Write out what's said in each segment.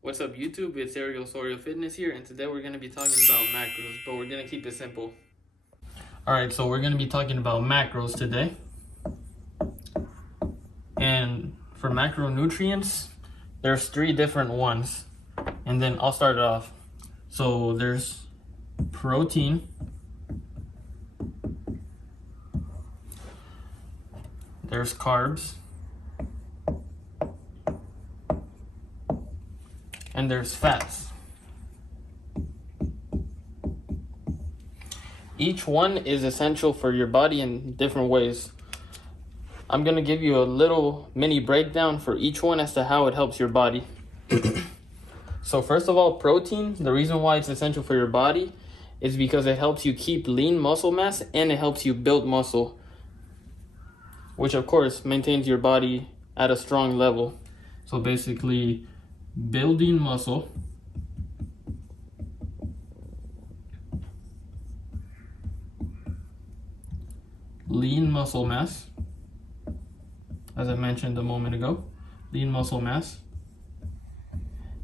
What's up YouTube, it's Ariel Sorio Fitness here, and today we're going to be talking about macros, but we're going to keep it simple. Alright, so we're going to be talking about macros today. And for macronutrients, there's 3 different ones. And then I'll start it off. So there's protein, there's carbs, and there's fats. Each one is essential for your body in different ways. I'm going to give you a little mini breakdown for each one as to how it helps your body. So first of all, protein, the reason why it's essential for your body is because it helps you keep lean muscle mass and it helps you build muscle, which of course maintains your body at a strong level. So basically, building muscle, lean muscle mass, as I mentioned a moment ago, lean muscle mass.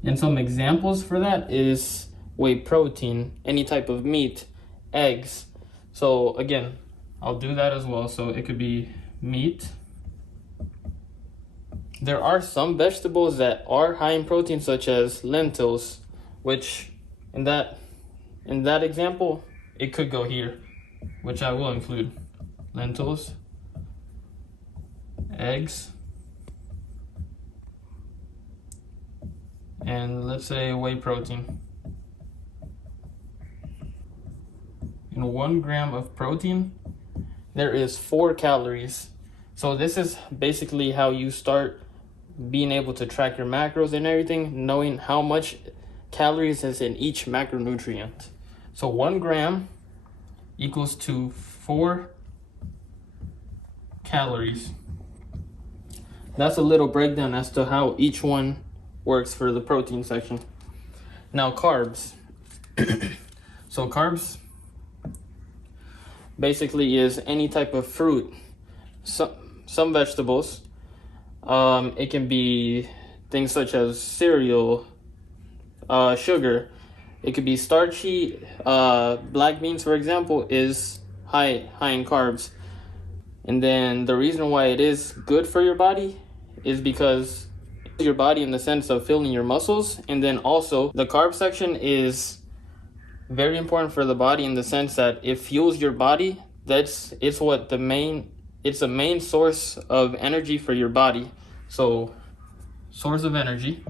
And some examples for that is whey protein, any type of meat, eggs. So again, I'll do that as well. So it could be meat. There are some vegetables that are high in protein, such as lentils, which in that example, it could go here, which I will include. Lentils, eggs, and let's say whey protein. In 1 gram of protein, there is 4 calories. So this is basically how you start being able to track your macros and everything, knowing how much calories is in each macronutrient. So 1 gram equals to 4 calories. That's a little breakdown as to how each one works for the protein section. Now carbs. So carbs basically is any type of fruit, some vegetables. It can be things such as cereal, sugar. It could be starchy. Black beans, for example, is high in carbs. And then the reason why it is good for your body is because your body in the sense of filling your muscles. And then also the carb section is very important for the body in the sense that it fuels your body. It's a main source of energy for your body. So source of energy.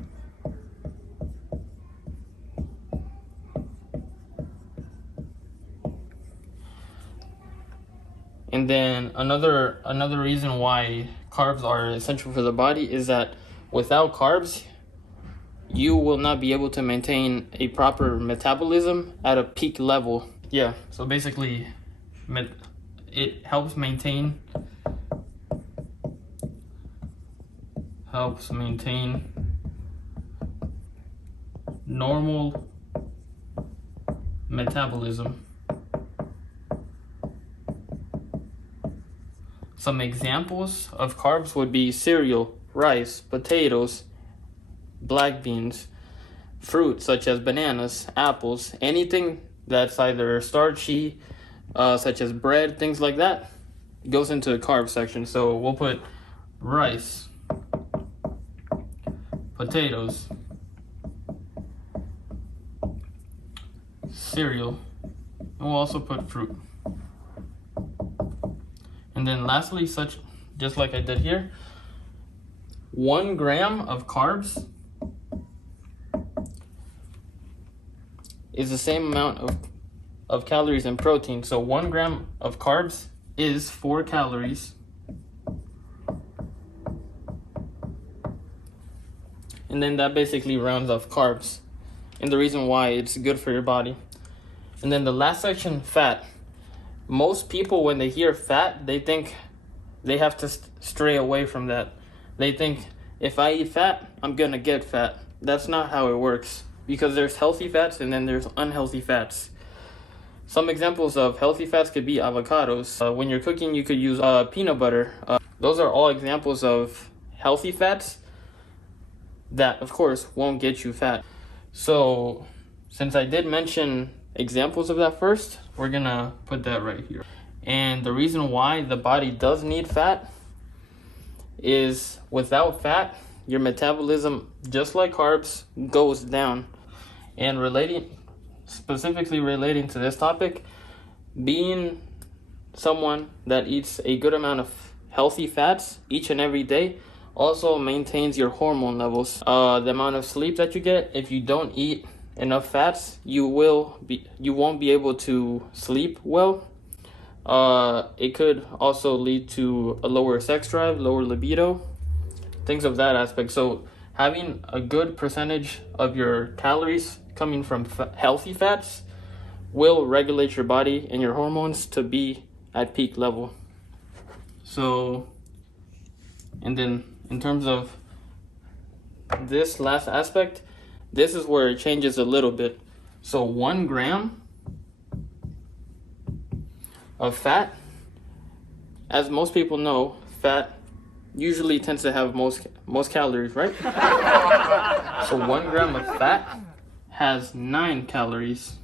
And then another reason why carbs are essential for the body is that without carbs, you will not be able to maintain a proper metabolism at a peak level. Yeah, so basically, it helps maintain normal metabolism. Some examples of carbs would be cereal, rice, potatoes, black beans, fruit such as bananas, apples, anything that's either starchy, such as bread, things like that, goes into the carb section. So we'll put rice, potatoes, cereal, and we'll also put fruit. And then lastly, just like I did here, 1 gram of carbs is the same amount of calories and protein. So 1 gram of carbs is 4 calories. And then that basically rounds off carbs and the reason why it's good for your body. And then the last section, fat. Most people, when they hear fat, they think they have to stray away from that. They think, if I eat fat, I'm gonna get fat. That's not how it works, because there's healthy fats and then there's unhealthy fats. Some examples of healthy fats could be avocados. When you're cooking, you could use peanut butter. Those are all examples of healthy fats that of course won't get you fat. So since I did mention examples of that first, we're gonna put that right here. And the reason why the body does need fat is without fat, your metabolism, just like carbs, goes down. And specifically relating to this topic, being someone that eats a good amount of healthy fats each and every day also maintains your hormone levels. The amount of sleep that you get, if you don't eat enough fats, you won't be able to sleep well. It could also lead to a lower sex drive, lower libido, things of that aspect. So having a good percentage of your calories coming from healthy fats will regulate your body and your hormones to be at peak level. So, and then in terms of this last aspect, this is where it changes a little bit. So 1 gram of fat, as most people know, fat usually tends to have most calories, right? So 1 gram of fat has 9 calories.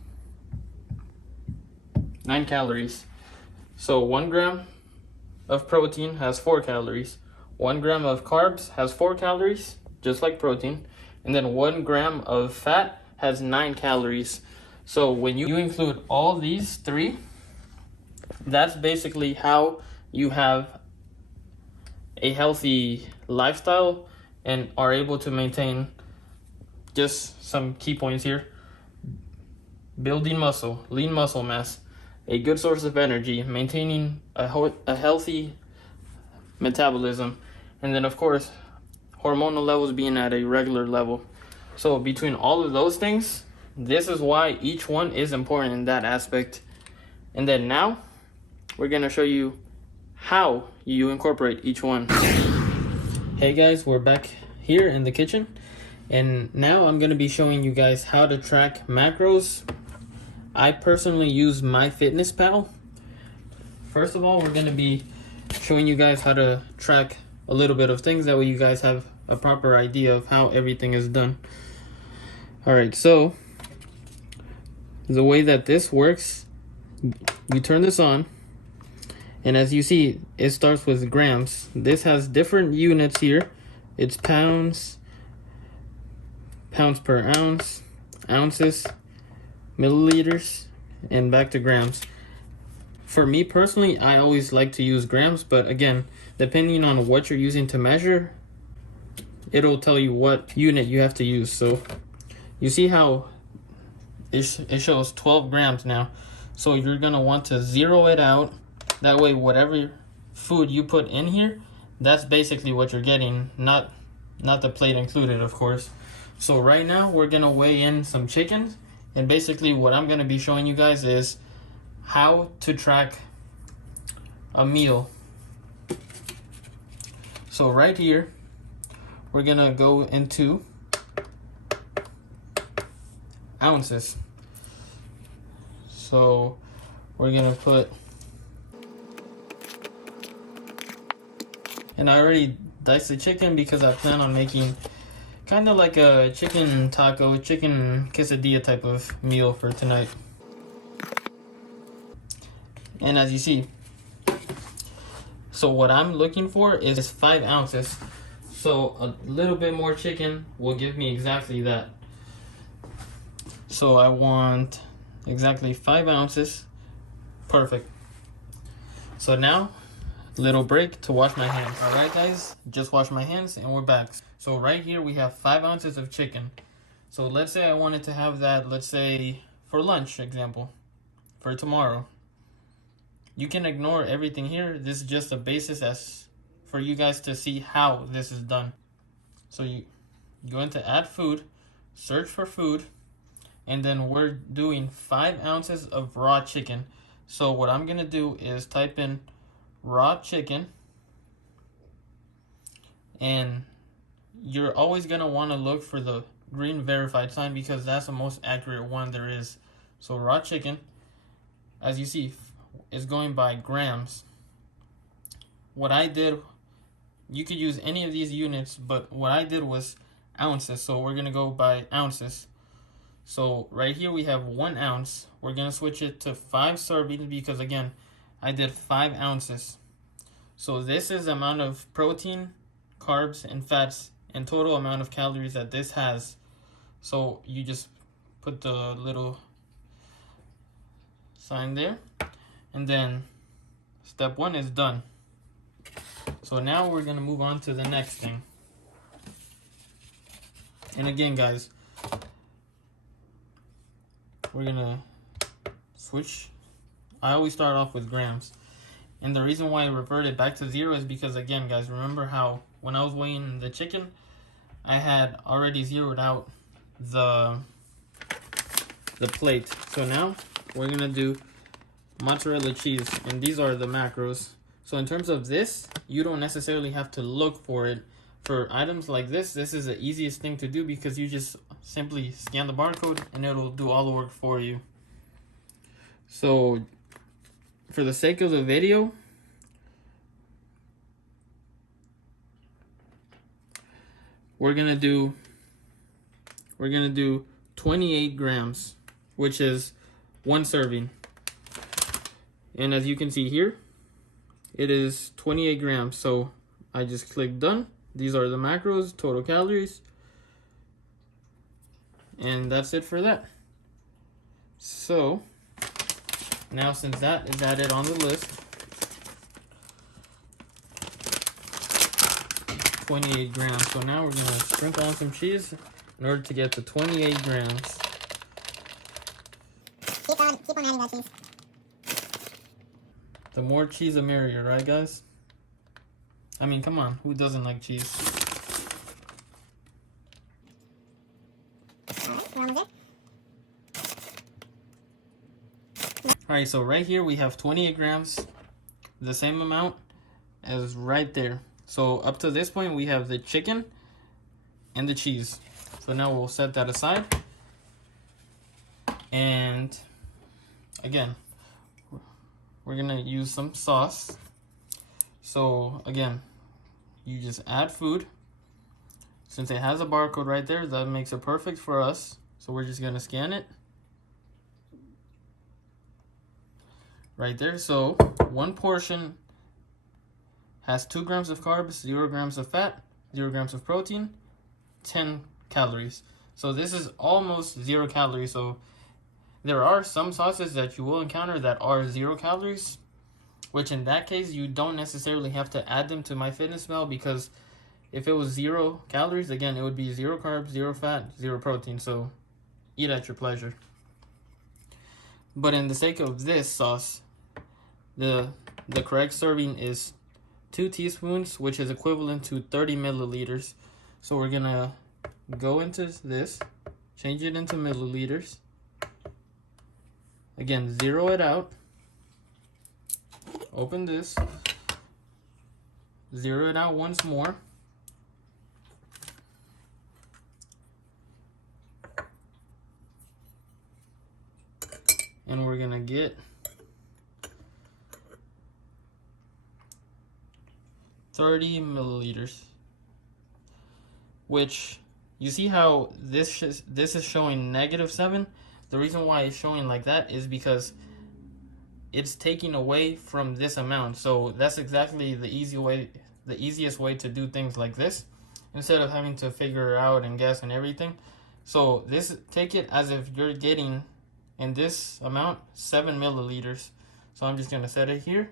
9 calories. So 1 gram of protein has 4 calories. 1 gram of carbs has 4 calories, just like protein. And then 1 gram of fat has 9 calories. So when you include all these three, that's basically how you have a healthy lifestyle and are able to maintain. Just some key points here: building muscle, lean muscle mass, a good source of energy, maintaining a healthy metabolism, and then of course hormonal levels being at a regular level. So between all of those things, this is why each one is important in that aspect. And then now we're going to show you how you incorporate each one. Hey guys, we're back here in the kitchen, and now I'm going to be showing you guys how to track macros. I personally use MyFitnessPal. First of all, we're going to be showing you guys how to track a little bit of things, that way you guys have a proper idea of how everything is done. Alright, so the way that this works, you turn this on, and as you see, it starts with grams. This has different units here. It's pounds, pounds per ounce, ounces, milliliters, and back to grams. For me personally, I always like to use grams, but again, depending on what you're using to measure, it'll tell you what unit you have to use. So you see how it shows 12 grams now. So you're gonna want to zero it out. That way, whatever food you put in here, that's basically what you're getting, not the plate included, of course. So right now, we're gonna weigh in some chicken, and basically what I'm gonna be showing you guys is how to track a meal. So right here, we're gonna go into ounces. So we're gonna put, and I already diced the chicken because I plan on making kind of like a chicken taco, chicken quesadilla type of meal for tonight. And as you see, so what I'm looking for is 5 ounces. So a little bit more chicken will give me exactly that. So I want exactly 5 ounces. Perfect. So now, little break to wash my hands. Alright guys, just washed my hands and we're back. So right here we have 5 ounces of chicken. So let's say I wanted to have that, let's say for lunch, example, for tomorrow. You can ignore everything here. This is just a basis as for you guys to see how this is done. So you go into add food, search for food, and then we're doing 5 ounces of raw chicken. So what I'm gonna do is type in raw chicken, and you're always gonna wanna look for the green verified sign because that's the most accurate one there is. So raw chicken, as you see, is going by grams. What I did, you could use any of these units, but what I did was ounces, so we're gonna go by ounces. So right here we have 1 ounce. We're gonna switch it to 5 servings because again, I did 5 ounces. So this is the amount of protein, carbs, and fats, and total amount of calories that this has. So you just put the little sign there, and then step 1 is done. So now we're gonna move on to the next thing. And again, guys, we're gonna switch. I always start off with grams. And the reason why I reverted back to 0 is because, again, guys, remember how when I was weighing the chicken, I had already zeroed out the plate. So now we're gonna do mozzarella cheese, and these are the macros. So in terms of this, you don't necessarily have to look for it. For items like this is the easiest thing to do because you just simply scan the barcode and it'll do all the work for you. So for the sake of the video, we're gonna do 28 grams, which is 1 serving. And as you can see here, it is 28 grams. So I just click done. These are the macros, total calories. And that's it for that. So now since that is added on the list, 28 grams. So now we're gonna sprinkle on some cheese in order to get to 28 grams. Keep on adding that cheese. The more cheese, the merrier, right, guys? I mean, come on, who doesn't like cheese? Alright, so right here we have 28 grams, the same amount as right there. So up to this point we have the chicken and the cheese. So now we'll set that aside. And again, we're gonna use some sauce. So again, you just add food. Since it has a barcode right there, that makes it perfect for us. So we're just gonna scan it right there. So 1 portion has 2 grams of carbs, 0 grams of fat, 0 grams of protein, 10 calories. So this is almost 0 calories. So there are some sauces that you will encounter that are 0 calories, which in that case, you don't necessarily have to add them to MyFitnessPal, because if it was 0 calories, again, it would be 0 carbs, 0 fat, 0 protein. So eat at your pleasure. But in the sake of this sauce, the correct serving is 2 teaspoons, which is equivalent to 30 milliliters. So we're gonna go into this, change it into milliliters. Again, zero it out. Open this. Zero it out once more. And we're gonna get 30 milliliters. Which, you see how this is showing -7? The reason why it's showing like that is because it's taking away from this amount. So that's exactly the easiest way to do things like this, instead of having to figure out and guess and everything. So this, take it as if you're getting, in this amount, 7 milliliters. So I'm just gonna set it here,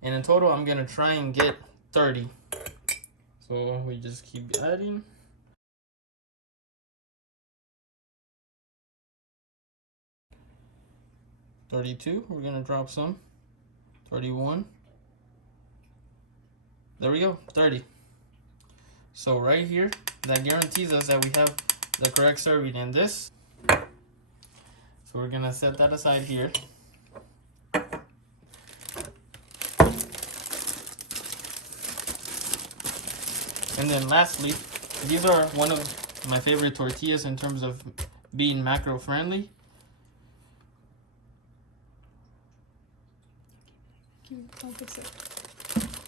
and in total I'm gonna try and get 30. So we just keep adding. $32, we're gonna drop some. 31. There we go, 30. So right here, that guarantees us that we have the correct serving in this. So we're gonna set that aside here. And then lastly, these are one of my favorite tortillas in terms of being macro friendly.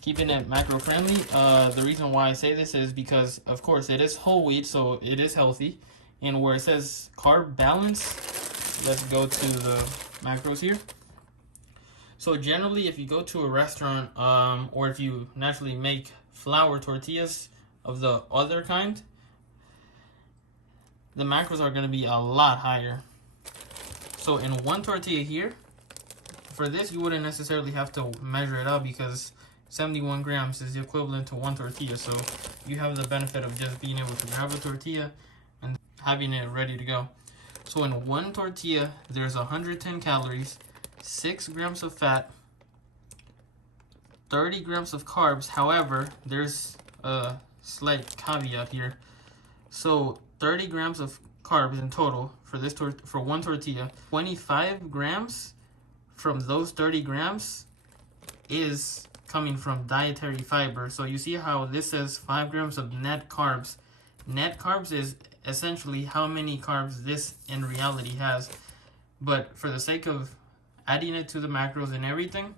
keeping it macro friendly. The reason why I say this is because, of course, it is whole wheat, so it is healthy. And where it says carb balance, let's go to the macros here. So generally, if you go to a restaurant, or if you naturally make flour tortillas of the other kind, the macros are going to be a lot higher. So in one tortilla here, for this, you wouldn't necessarily have to measure it out because 71 grams is the equivalent to one tortilla. So you have the benefit of just being able to grab a tortilla and having it ready to go. So in one tortilla, there's 110 calories, 6 grams of fat, 30 grams of carbs. However, there's a slight caveat here. So 30 grams of carbs in total for this for one tortilla. 25 grams from those 30 grams is coming from dietary fiber. So you see how this says 5 grams of net carbs. Net carbs is essentially how many carbs this in reality has. But for the sake of adding it to the macros and everything,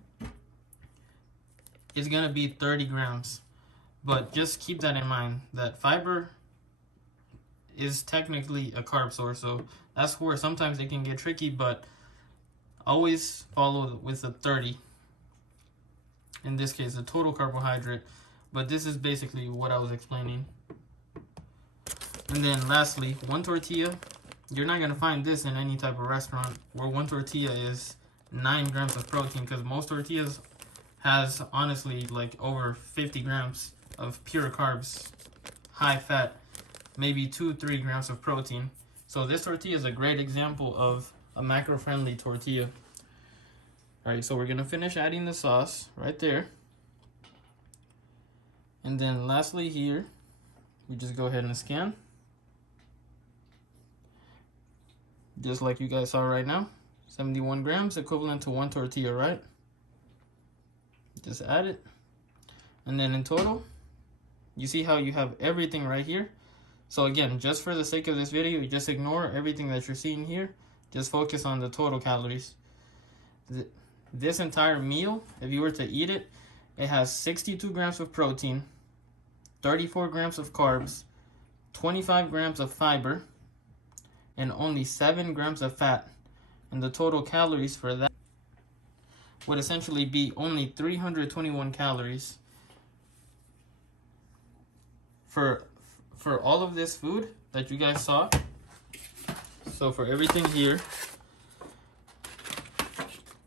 it's going to be 30 grams. But just keep that in mind, that fiber is technically a carb source. So that's where sometimes it can get tricky, but always follow with the 30. In this case, the total carbohydrate. But this is basically what I was explaining. And then lastly, one tortilla. You're not going to find this in any type of restaurant where one tortilla is 9 grams of protein, because most tortillas has honestly like over 50 grams of pure carbs, high fat, maybe 2-3 grams of protein. So this tortilla is a great example of a macro-friendly tortilla. Alright, so we're going to finish adding the sauce right there. And then lastly here, we just go ahead and scan. Just like you guys saw right now. 71 grams, equivalent to one tortilla, right? Just add it. And then in total, you see how you have everything right here. So again, just for the sake of this video, you just ignore everything that you're seeing here. Just focus on the total calories. This entire meal, if you were to eat it, it has 62 grams of protein, 34 grams of carbs, 25 grams of fiber, and only 7 grams of fat. And the total calories for that would essentially be only 321 calories. For all of this food that you guys saw, so for everything here,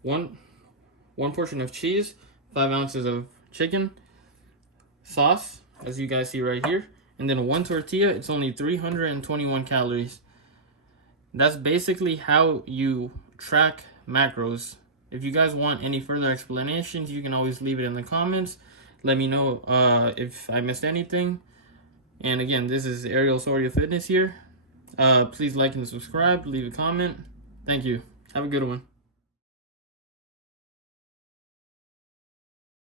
one portion of cheese, 5 ounces of chicken, sauce, as you guys see right here, and then one tortilla, it's only 321 calories. That's basically how you track macros. If you guys want any further explanations, you can always leave it in the comments. Let me know if I missed anything. And again, this is Ariel Soria Fitness here. Please like and subscribe, leave a comment. Thank you. Have a good one.